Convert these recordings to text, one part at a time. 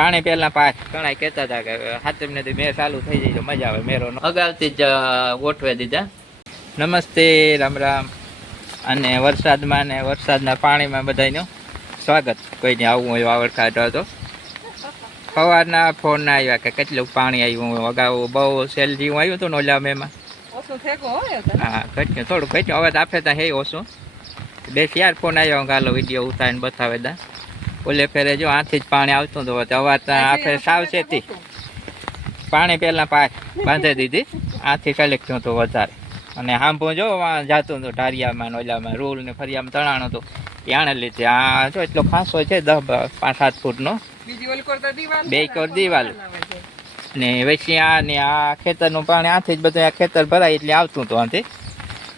પાણી પહેલા પાંચ ઘણા કહેતા હતા કે હાથમ નથી મેર ચાલુ થઈ જાય તો મજા આવે મેરો અગાઉથી જ ગોઠવી દીધા. નમસ્તે, રામ રામ. અને વરસાદમાં ને વરસાદના પાણીમાં બધાનું સ્વાગત. કોઈને આવું હોય વાવડ કાઢો તો સવારના ફોન ના આવ્યા કે કેટલું પાણી આવ્યું. અગાઉ બહુ સેલ જેવું આવ્યું હતું ને ઓલા મેમાં. હા ઘટ્યું થોડું ઘટ્યું. હવે આપે ત્યાં હે ઓછું. 2-4 ફોન આવ્યા ગાલો વિડીયો ઉતારીને બતાવે દા. ઓલે ફેરે જો આથી જ પાણી આવતું હતું. અવાર આ સાવચેતી પાણી પહેલા પાંચ બાંધી દીધી. આથી કલેક્ટ થયું હતું વધારે. અને હાંભું જો જાતું હતું ઢારિયામાં ઓલામાં રૂલ ને ફરિયામાં તણાણું હતું. આને લીધે આ જો એટલો ખાસો છે 10-5-7 ફૂટનો. 2 કોર દિવાલ ને પછી આ ને આ ખેતરનું પાણી આથી જ બધું આ ખેતર ભરાય એટલે આવતું હતું આથી.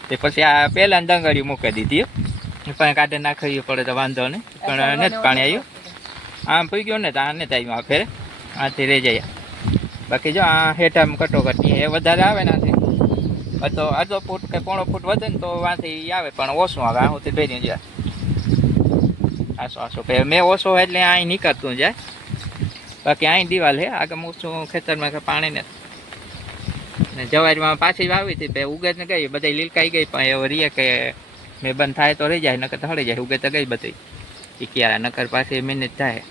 તે પછી આ પહેલા દંગળીઓ મૂકી દીધી. પણ કાઢે નાખવી પડે તો વાંધો નહીં. પણ નથી પાણી આવ્યું. આમ પી ગયો ને તો આ નથી આવ્યું. આ ફેરે આથી રહી જાય. બાકી જો આ હેઠામાં કટોકટી એ વધારે આવે ને આથી અડધો ફૂટ કે 1.5 ફૂટ વધે ને તો વાંથી આવે. પણ ઓછું આવે. આથી ભેરી જાય આસો કે મેં ઓછો એટલે અહીં નીકળતું જાય. બાકી અહીં દિવાલ હે આગળ ઓછું ખેતરમાં કે પાણી ને જવારીમાં પાછી વાવી હતી બે ઉગે ને ગઈ બધા લીલકાઈ ગઈ. પણ એવું રીએ કે મેં બંધ થાય તો રહી જાય નકર તો હળી જાય. ઉગે તો ગઈ બધી એ ક્યારે નકર પાછી મહેનત થાય.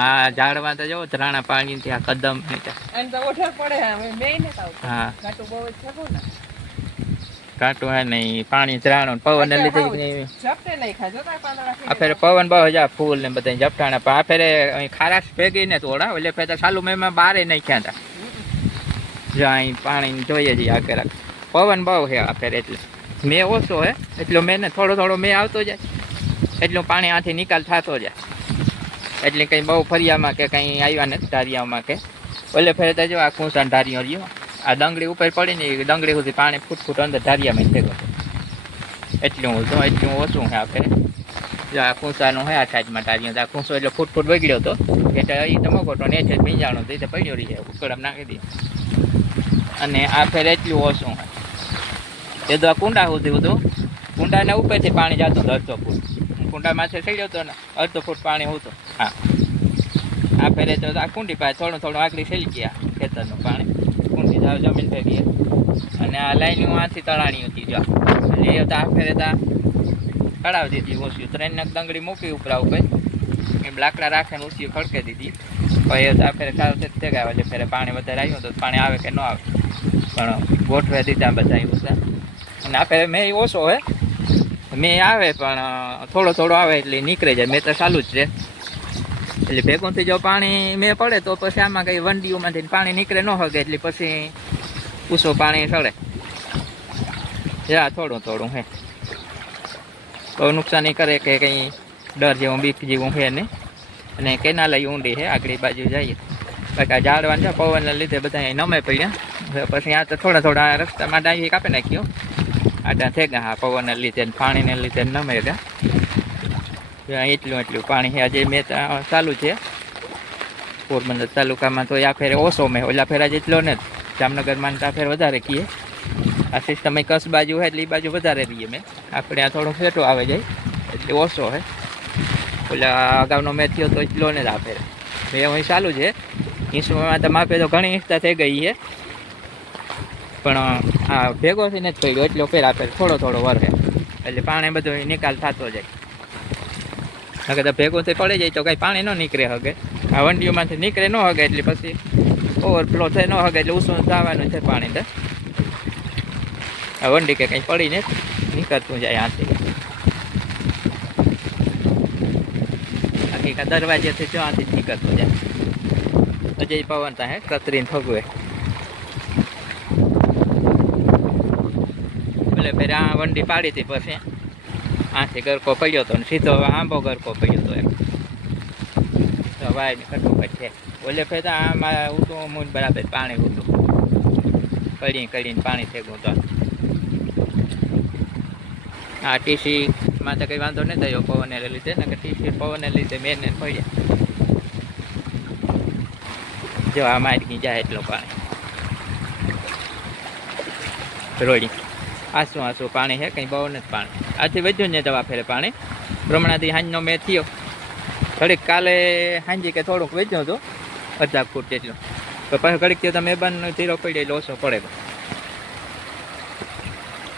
હા ઝાડમાં તો જવો ધરાણા પાણી ત્યાં કદમ હા કાંટું હે નહીં પાણી ધરાણું પવન લીધે આ ફેરે પવન બહુ હજા ફૂલ ને બધા ઝપટાણા. પણ આ ફેરે ખારાશ ભેગી ને થોડા એટલે ફેર ચાલુ મેં બારે નાખ્યા હતા. જો અહીં પાણી જોઈએ છીએ આગળ પવન બહુ છે આ ફેર એટલે મેં ઓછો હે એટલો મેં ને થોડો મેં આવતો જાય એટલું પાણી આથી નિકાલ થતો જાય. એટલે કંઈ બહુ ફરિયામાં કે કંઈ આવ્યા નથી ધારિયામાં કે ઓલે ફેરે તો જો આ ખૂંસાણ ધારિયો રહ્યો. આ ડંગળી ઉપર પડી ને ડંગળી સુધી પાણી ફૂટ અંદર ધારિયામાં થયો. એટલું ઓછું છે આ ફેરે. જો આ ખૂંસાનું હે આ સાઈડમાં ધારિયો. આ ખૂંસો એટલે ફૂટ બગડ્યો હતો એટલે અહીં તો મગોટો ને એટલે ભીંજાણું તો પડ્યો રહી જાય ઉકળામ નાખી દે. અને આ ફેરે એટલું ઓછું છે. એ તો આ કુંડા સુધી હતું. કુંડાના ઉપરથી પાણી જતું હતું 1/2 ફૂટ. કુંડા માથે થઈ જતો ને 1/2 ફૂટ પાણી હતું. હા આ ફેરે તો આ કુંડી પાસે થોડું આકડી છેલી ગયા ખેતરનું પાણી. કુંડી જાવ જમીન ભેગી અને આ લાઈન આથી તળાણી હતી. જો એટલે એ તો આ ફેરે તો કઢાવી દીધી ઓછી 3 નગ ડંગળી મૂકી ઉપરા ઉપર એમ લાકડા રાખીને ઓછી ખડકે દીધી. પણ એ તો આ ફેરે ખાવ તે ગાવે એટલે ફેરે પાણી વધારે આવ્યું તો પાણી આવે કે ન આવે પણ ગોઠવે દીધા બધા ઓછા. અને આ ફેરે મેં ઓછો હે મેં આવે પણ થોડો આવે એટલે નીકળી જાય. મેં તો ચાલુ જ છે એટલે ભેગુંથી જો પાણી મેં પડે તો પછી આમાં કંઈ વંડીઓમાંથી પાણી નીકળે ન શકે એટલે પછી ઊંચું પાણી ચડે. યા થોડું હે બહુ નુકસાની કરે કે કંઈ ડર જેવું બીક જેવું છે નહીં. અને કેનાલ ઊંડી છે આગળી બાજુ જઈએ. બાકી આ ઝાડવાન છે પવનને લીધે બધા નમે પડ્યા. પછી આ તો થોડા રસ્તામાં ડાળી કાપી નાખ્યો. આટા થઈ ગયા હા પવનને લીધે પાણીને લીધે નમે ગયા. એટલું પાણી છે આજે મેં ચાલુ છે પોરબંદર તાલુકામાં. તો આ ફેરે ઓછો મેં ઓલા ફેરા જેટલો ને જામનગરમાં આ ફેર વધારે કીએ. આ સિસ્ટમ કચ્છ બાજુ હોય એટલે એ બાજુ વધારે રહીએ મેં. આપણે આ થોડો ફેટો આવે જાય એટલે ઓછો હે. ઓલા અગાઉનો મેં થયો તો એટલો ને જ આ ફેરે મેં અહીં ચાલુ છે. ઈંસમાં તો માપે તો ઘણી ઈંસતા થઈ ગઈ છે પણ આ ભેગો થઈને જ પડ્યો એટલો ફેર આપે થોડો વરસે એટલે પાણી બધું નિકાલ થતો જાય. નકર તો ભેગોથી પડી જાય તો કાંઈ પાણી ન નીકળે શકે. આ વંડીઓમાંથી નીકળે ન શકે એટલે પછી ઓવરફ્લો થઈ ન શકે એટલે ઊંચું થવાનું છે પાણી તો. આ વંડી કે કંઈ પડીને નીકળતું જાય આથી. આખી દરવાજેથી જો આથી જ નીકળતું જાય. અજય પવન ત્યાં કતરીને ફગવે એટલે ફેર આ વંડી પાડી હતી પછી આથી ગરકો પડ્યો હતો ને સીધો આંબો ગરકો પડ્યો હતો એમ તો વાયની કટોકટ છે. ઓલે ફેર આમાં ઉઠું મૂન બરાબર પાણી ઉઠું કરીને પાણી થયું તો આ ટીસીમાં તો કંઈ વાંધો નહીં થયો પવનને લીધે ને કે ટીસી પવનને લીધે મેન પડ્યા. જો આ મારી જાય એટલું પાણી રોડી આસું પાણી છે કંઈ બહુ નથી પાણી. આથી વધ્યું ને દવા ફેરે પાણી પ્રમાણથી હાંજનો મેં થયો ઘડીક કાલે સાંજે કે થોડુંક વેચ્યું હતું અડધા ફૂટ જેટલું, તો પછી ઘડીક ત્યાં તમે બંધ ધીરો પડી એટલે ઓછો પડે.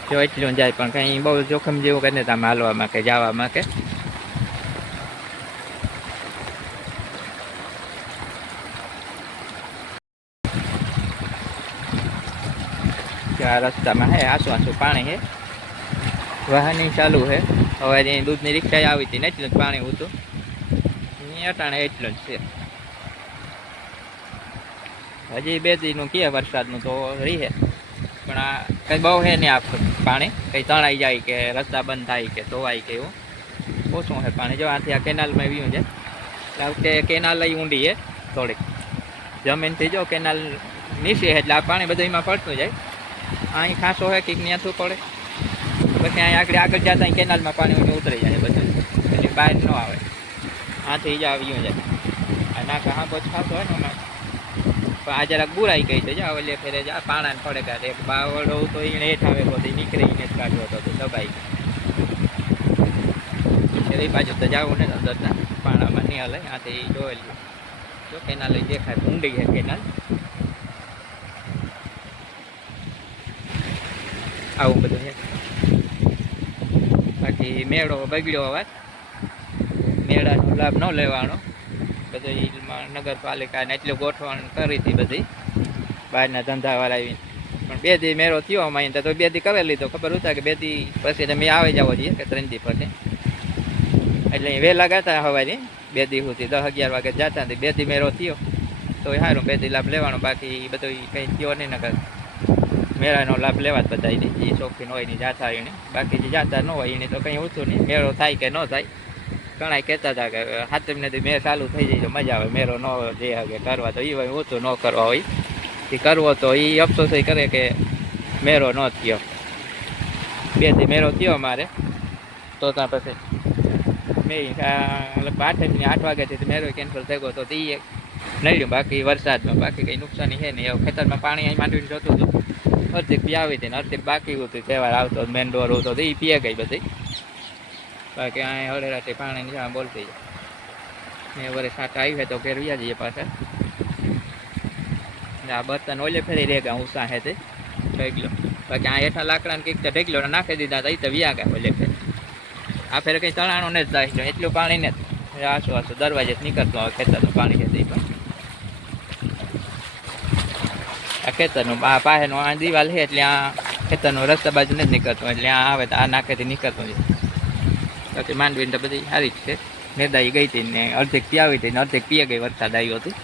જો એટલું જાય પણ કંઈ બહુ જોખમ જેવું કંઈ નથી આમ હાલવામાં કે જવામાં કે. આ રસ્તામાં હે આસુ પાણી હે, વાહની ચાલુ હે. હવે દૂધની રિક્ષા આવી હતી ને એટલું જ પાણી હતું, અટાણે એટલું જ છે. હજી 2 દીનું કે વરસાદનું તો રહી, પણ આ કંઈ બહુ હે નહીં આખું પાણી, કંઈ તણાઈ જાય કે રસ્તા બંધ થાય કે ધોવાય કે એવું ઓછું છે પાણી. જો આથી આ કેનાલમાં વ્યૂ છે, કે કેનાલ ઊંડી છે થોડીક જમીનથી, જો કેનાલ નીચે એટલે આ પાણી બધું એમાં પડતું જાય. અહીં ખાસો હોય કંઈક ત્યાંથી પડે, પછી અહીં આગળ જતા કેનાલમાં પાણી ઉતરી જાય બધું, એટલે બહાર ન આવે. આથી જ આવ્યું જાય આ નાકા હા બહુ ખાસો હોય ને પણ આ જરાક બુરાઈ ગઈ છે. જાઓ એટલે ફેરે જા પાણા પડે કાઢે એક બાવડો તો એને હેઠ આવે બધું નીકળીને જ કાઢ્યો હતો દબાઈ એ બાજુ તો જવું ને અંદરના પાણામાં નહીં હાલે. આથી જોયેલું જો કેનાલ દેખાય ઊંડી છે કેનાલ. આવું બધું છે. બાકી મેળો બગડ્યો વાત, મેળાનો લાભ ન લેવાનો. બધું નગરપાલિકાને એટલું ગોઠવણ કરી હતી બધી બહારના ધંધાવાળા આવીને, પણ 2 દી મેળો થયો અમારી તો 2 દી કરેલી તો ખબર હતા કે 2 દી પછી તમે આવી જાવ જોઈએ કે 3 દી પછી, એટલે વહેલા ગાતા હવારી 2 દી સુધી 10-11 વાગે જતા. 2 દી મેળો થયો તો સારું, 2 દી લાભ લેવાનો. બાકી બધું કંઈ થયો નહીં, નગર મેળાનો લાભ લેવા જ બધા જે શોખીન હોય ની જાતા એને, બાકી જે જાતા ન હોય એને તો કંઈ ઓછું નહીં. મેળો થાય કે ન થાય, ઘણા કહેતા હતા કે હાથમને મેળ ચાલુ થઈ જાય તો મજા આવે, મેળો ન જે હવે કરવા તો એ હોય ઓછું ન કરવા હોય એ કરવો તો એ અફસોસ કરે કે મેળો ન થયો. 2 દી મેળો થયો મારે તો ત્યાં પછી મેં 8 વાગ્યાથી મેળો કેન્સલ થઈ ગયો તો એ નડ્યું. બાકી વરસાદમાં બાકી કંઈ નુકસાની છે નહીં. એવું ખેતરમાં પાણી અહીં માંડવીને જોતું હતું, અડધીક પી આવી હતી ને અડધીક બાકી હતું, તહેવાર આવતો મેન ડોર હતો તો એ પીએ ગઈ બધી. બાકી અહીં હળેરાથી પાણીની જ્યાં બોલતી જાય ને વરસ સાટા આવી તો ઘેર વ્યા જઈએ પાછા. આ બર્તન ઓલે ફેરી રેગા ઊંસા હે તે ઢેગલો, બાકી આ હેઠા લાકડાને કંઈક તો ઢેગલો નાખી દીધા હતા એ તો વ્યા ગયા ઓલે ફેર. આ ફેર કંઈ તણાણો ને જ જાય એટલું પાણી ને આસુ દરવાજે નીકળતું આવે ખેતરનું પાણી છે એ પણ. આ ખેતરનું આ પાસેનું આ દિવાલ છે એટલે આ ખેતરનું રસ્તા બાજુ નથી નીકળતું, એટલે આ આવે તો આ નાખેથી નીકળતું છે. બાકી માંડવીને તો બધી સારી જ છે. મેદાઈ ગઈ હતી ને અડધેક પી આવી હતી ને અડધેક પીએ ગઈ, વરસાદ આવ્યો હતી.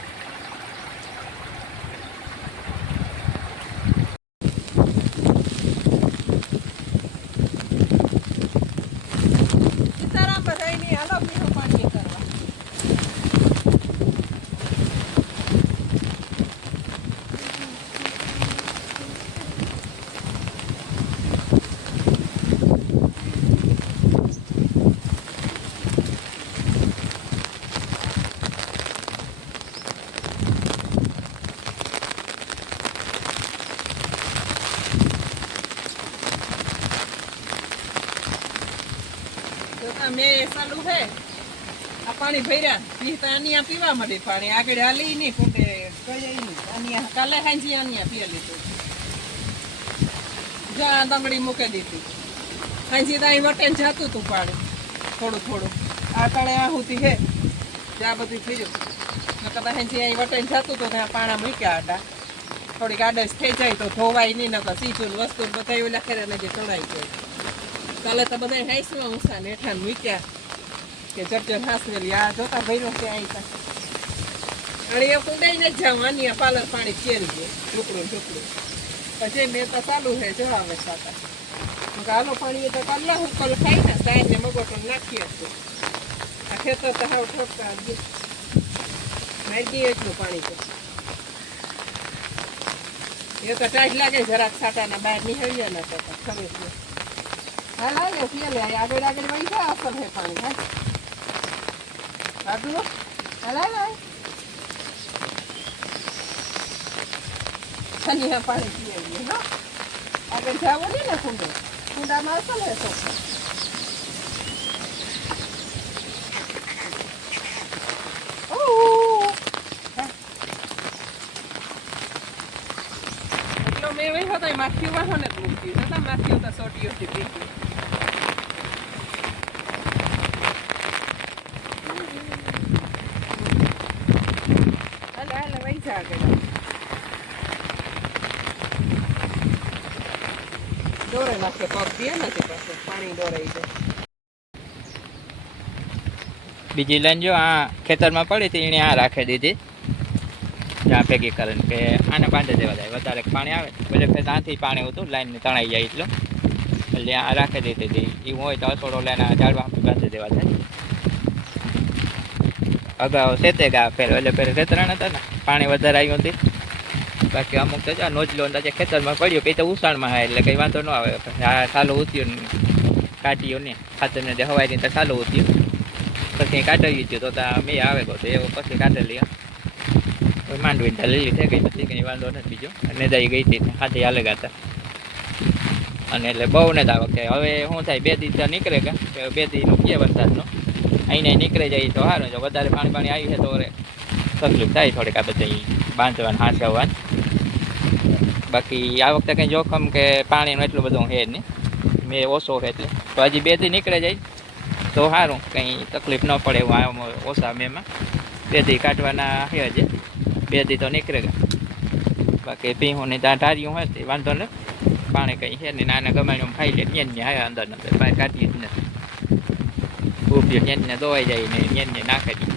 મેં ચાલુ છે આ પાણી ભર્યા આનિયા પીવા માંડે પાણી આગળ હાલી નહીં ખોટે કઈ નહીં. આનિયા કાલે હાંજી આનિયા પીએ લીધું, જ્યાં દંગડી મૂકી દીધી હાંજી તો અહીં વટેન જતું હતું પાણી થોડું થોડું. આ કાળે આ સુધી છે જ્યાં બધું ફીર્યું નકર હાંજી અહીં વટેન જતું હતું ત્યાં પાણા મૂક્યા હતા. થોડીક આડસ થઈ જાય તો ધોવાય નહીં, નકર સીચું વસ્તુ બધા ઓલા ખેરે જે ચડાઈ જાય. કાલે તો બધા હાઈસમાં ઊંસા ને હેઠા મૂક્યા કે જર્જર હાસવેલી આ જોતા ભર્યો છે અહીં અરે એ કુંડાઈ ને જ જાઉં આની પાલર પાણી ચેરી ગયું ઢુકડું ઢુકડું. પછી મેં તો ચાલુ છે જો આવે સાતા આલો પાણી તો કાલા હુકલ ખાઈ ને સાઈડ ને મગોટો નાખીએ છીએ. આ ખેતર તો હાવ ઠોકતા નાખી એટલું પાણી તો એ તો ટાઈટ લાગે જરાક સાટાના બહાર નીકળ્યા ના તો ખબર છે. હા લાગે પીએ આગળ આગળ વહી જાય અસર છે પાણી. હા સાધુ હા લાય ખની પાણી પીએ હા આગળ જાવ ને કુંડામાં અસર છે તો મેં વહી હતો માખીઓ વાહો ને જ મૂકતી હતા માખીઓ તો સોટીઓથી પીતી હાલે હાલે વહી જા આગળ દોરે નાખે પગ દે નથી પાછું પાણી દોરાઈ જાય બીજી લાઈન જો આ ખેતરમાં પડી હતી એને આ રાખી દીધી જ્યાં ભેગી કરીને કે આને બાંધી દેવા જાય વધારે પાણી આવે એટલે ફેર ત્યાંથી પાણી હતું લાઈનને તણાઈ જાય એટલું એટલે આ રાખી દીધી હતી એવું હોય તો અસોડો લઈને ઝાડવા બાંધી દેવા જાય અગાઉ સેતે ગયા ફેર એટલે ફેર ખેતરાણ હતા ને પાણી વધારે આવ્યું હતી બાકી અમુક તો નોજલો અંદાજે ખેતરમાં પડ્યો કંઈ તો ઉસાણમાં હા એટલે કંઈ વાંધો ન આવે આ સાલું ઉત્યું કાઢ્યું ને ખાતરને જે હવાઈ તો સાલું ઉત્યું પછી કાઢવી ગયું તો મેં આવે ગયો તો એવું પછી કાઢેલી માંડવી લીલી થઈ ગઈ પછી કંઈ વાંધો નથી બીજો અને દઈ ગઈ હતી હાથે હાલે ગાતા અને એટલે બહુ ને જ આ વખતે હવે શું થાય 2 દિવસ નીકળે કે 2 દિવસનો કે વરસાદનો અહીંને નીકળે જાય તો સારું જો વધારે પાણી આવી છે તો તકલીફ થાય થોડીક આ બધા બાંધવાનું હાંસવાનું બાકી આ વખતે કંઈ જોખમ કે પાણીનું એટલું બધું છે નહીં મેં ઓછો છે એટલે તો હજી 2 દી નીકળે જાય તો સારું કંઈ તકલીફ ન પડે એવું ઓછા મેમાં 2 દી કાઢવાના છે હજી 2 દી તો નીકળે બાકી પીહુંની ત્યાં ઢાર્યું હોય તે વાંધો ને પાણી કંઈ છે ને નાના ગમાણીમાં ખાઈ લે ત્યાં આવે અંદર અંદર બહાર કાઢીએ જ નથી ઉપયોગ ત્યાં દોવાઈ જાય ને ત્યાં નાખી દઈએ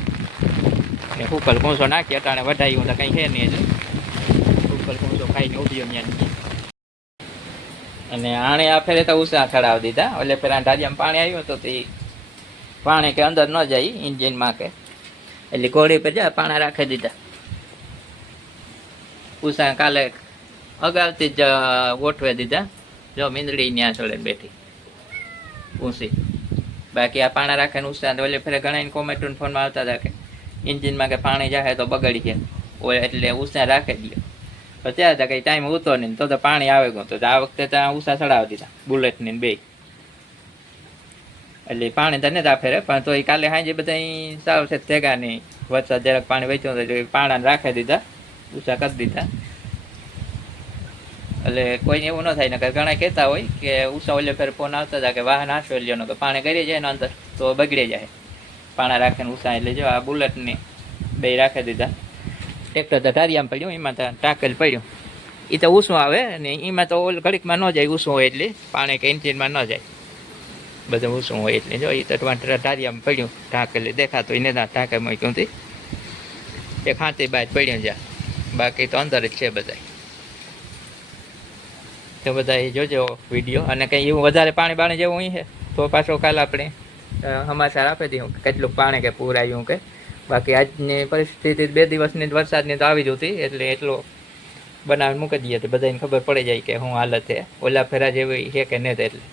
ને ઉપર કૂંસો નાખી અટાણે વઢાયું તો કંઈ છે નહીં એટલે ઉપર કૂંસો ખાઈને ઉભ્યો ત્યાં અને આણે આ ફેરે તો ઉષા ચડાવી દીધા એટલે પેલા ઢારિયામાં પાણી આવ્યું તો તે પાણી કે અંદર ન જાય ઇન્જિનમાં કે એટલે ઘોડી પર જાય પાણા રાખી દીધા ઉષા કાલે અગાઉથી જ ગોઠવી દીધા જો મીંદડી ત્યાં છોડે બેઠી ઊંસી બાકી આ પાણા રાખે ને ઉષા એટલે ફેરે ઘણા કોમેન્ટોને ફોનમાં આવતા હતા કે ઇન્જિનમાં કે પાણી જાય તો બગડી જાય એટલે ઉષા રાખી દે તો ત્યાં હતા કંઈ ટાઈમ ઉતો નહીં તો પાણી આવે ગયું તો આ વખતે ત્યાં ઉષા ચડાવી દીધા બુલેટની બે એટલે પાણી તો નથી ફેરે પણ તો એ કાલે સાંજે બધા સાવ છે ભેગા નહીં વરસાદ જરાક પાણી વેચ્યું તો પાણાને રાખી દીધા ઉષા કરી દીધા એટલે કોઈને એવું ન થાય ને ઘણા કહેતા હોય કે ઉષા ઓલે ફેર ફોન આવતા હતા કે વાહન આશો લ્યો કે પાણી કરી જાય ને અંદર તો બગડી જાય પાણા રાખીને ઉષા એટલે જો આ બુલેટની બે રાખી દીધા ટ્રેક્ટર તો ઢારિયામાં પડ્યું એમાં તો ટાંકેલ પડ્યું એ તો ઊંસું આવે ને એમાં તો ઓલ ઘડીકમાં ન જાય ઊંસું હોય એટલે પાણી કે ઇન્જિનમાં ન જાય બધું ઊંસું હોય એટલે જો એ તો ઢારિયામાં પડ્યું ટાંકેલી દેખાતું એને ત્યાં ટાંકે મૂક્યું હતી એક હાથી બાદ પડ્યું જ્યાં બાકી તો અંદર જ છે બધા તો બધા જોજો વિડીયો અને કંઈ એવું વધારે પાણી જેવું અહીં છે તો પાછો કાલે આપણે સમાચાર આપી દઉં કે કેટલું પાણી કે પૂર આવ્યું કે બાકી આજની પરિસ્થિતિ 2 દિવસની વરસાદની તો આવી જ હતી એટલે એટલો બનાવીને મૂકી દઈએ તો બધાને ખબર પડી જાય કે શું હાલત છે ઓલા ફેરા જેવી છે કે નહીં એટલે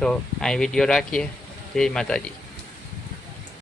તો અહીં વિડીયો રાખીએ જય માતાજી.